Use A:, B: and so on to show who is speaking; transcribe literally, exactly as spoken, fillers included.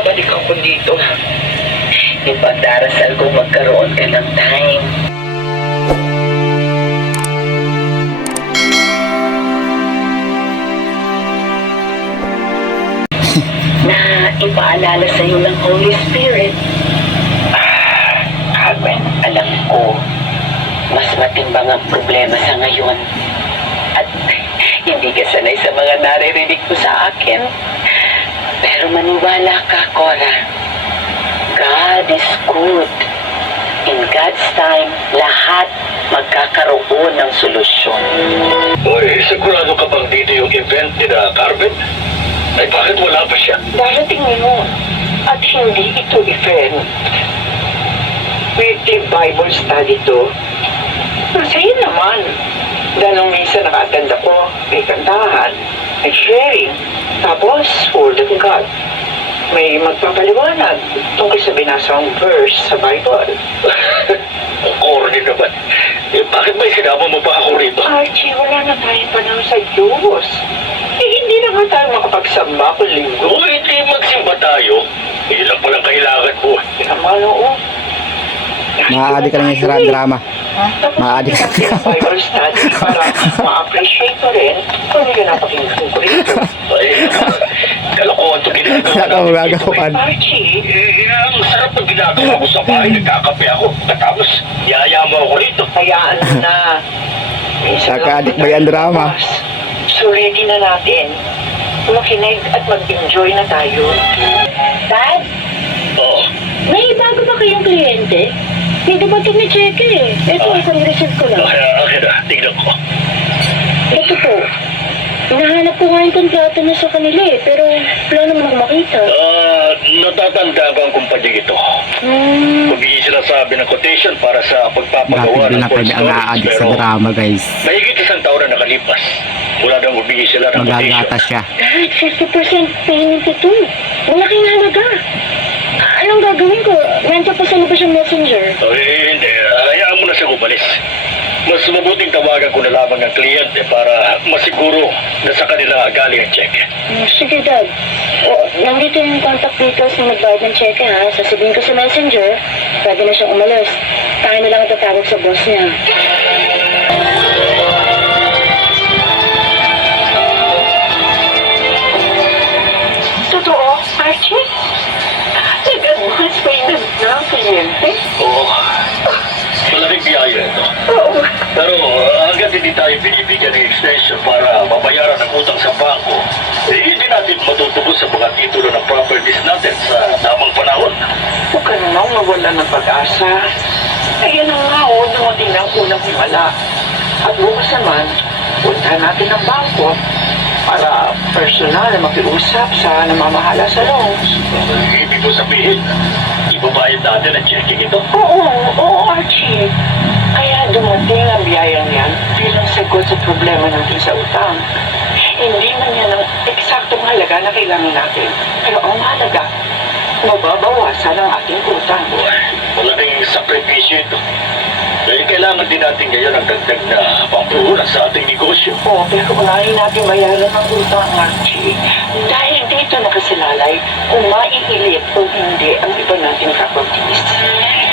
A: babalik ako dito. Ipagdarasal kong magkaroon ka ng time. Na ipaalala sa iyo ng Holy Spirit. Ah, Carmen, alam ko, mas matimbang ang problema sa ngayon. At hindi ka sanay sa mga naririnig ko sa akin. Pero maniwala ka, Cora. God is good. In God's time, lahat magkakaroon ng solusyon.
B: Uy, sigurado ka bang dito yung event ni na Carmen? Ay, bakit wala pa siya?
A: Darating ngayon. At hindi ito event. Weekly Bible study to. Masaya naman. Dalawang misa naka-attend ako. May kantahan. May sharing. Tapos, Word of God. May magpapaliwanag tungkol sa binasang verse sa Bible.
B: Ang corny naman. Eh, bakit may sinama mo pa ako rito?
A: Archie, wala na tayong panahon sa Diyos. Eh, hindi na nga tayo makapagsamba kung linggo.
B: Uy, hindi magsimba tayo. Ilan palang kailangan mo.
A: Naman, oo.
C: Maaadi ka lang yung sa drama. Maaadi ka.
A: Bible study para ma-appreciate ko rin kung hindi ka napakinggan ko rito.
B: Ay, kalokohan ito ginagawa
C: Wala ka
B: natin dito eh.
C: magagawan.
A: Archie,
B: Eh, ang sarap ng ginagawa ko sa bahay. Nagkakape ako. Tapos, yaya mo ako rito.
A: hayaan mo na. Minsan lang
C: Nakaadik ba yan drama?
A: bukas. So ready na natin. Makinig at mag-enjoy na tayo. Dad,
B: Oo.
A: may bago ba kayong kliyente? Hindi ba ito ni-check eh? Ito,
B: Ah.
A: isang receipt ko lang.
B: Ay, akin na. Tingnan ko.
A: Ito po. Hinahanap ko nga yung kontrato niya sa kanila eh, pero wala naman ako makita.
B: Ah, natatanda ko ang kumpanya ito.
A: Hmm.
B: Magbigay sila sabi ng quotation para sa pagpapagawa
C: Bakit din
B: ng
C: ako
B: cold
C: ang
B: storage.
C: aadik sa
B: Pero
C: drama, guys?
B: mahigit isang taon na nakalipas. Wala nang magbigay sila ng quotation.
C: Magagatas siya.
A: Dad, fifty percent payment ito. Malaking halaga. Anong gagawin ko? Nandiyan pa sa labas yung messenger.
B: Ay, hindi. Hayaan mo na siya umalis. Mas mabuting tawagan ko na lamang ang kliyente para masiguro na sa kanila galing ang check.
A: Hmm, sige, Dad. O, nandito yung contact details na nagbayad ng cheque, ha? Sasabihin ko sa messenger, pwede na siyang umalis. Tayo na lang ang tatawag sa boss niya. Totoo, Archie? Nag-advance payment na ang kliyente?
B: Oo. Malaking biyaya ito.
A: Oo.
B: Pero uh, hanggat hindi tayo binibigyan ng extension para mabayaran ang utang sa bangko, eh, hindi natin matutubos sa mga titulo ng properties natin sa tamang panahon.
A: Huwag ka namang mawala ng pag-asa. Ayan ang nga, o, dumating na ang unang himala. At bukas naman, puntahan natin ang bangko para personal na makiusap sa namamahala sa loans.
B: Uh, ibig ko sabihin, ibabayad natin ang checking ito.
A: Oo, oo, Archie. Kaya dumating ang biyayang yan bilang sagot sa problema natin sa utang. Hindi man yan ang eksaktong halaga na kailangan natin. Pero ang mahalaga, mababawasan ang ating utang.
B: Malaking sakripisyo ito. Dahil kailangan din natin ngayon ang dagdag na pampuhunan sa ating negosyo.
A: Oo, pero unahin natin bayaran ang utang, Archie. Dahil dito nakasalalay kung maiilit o hindi ang iba nating properties.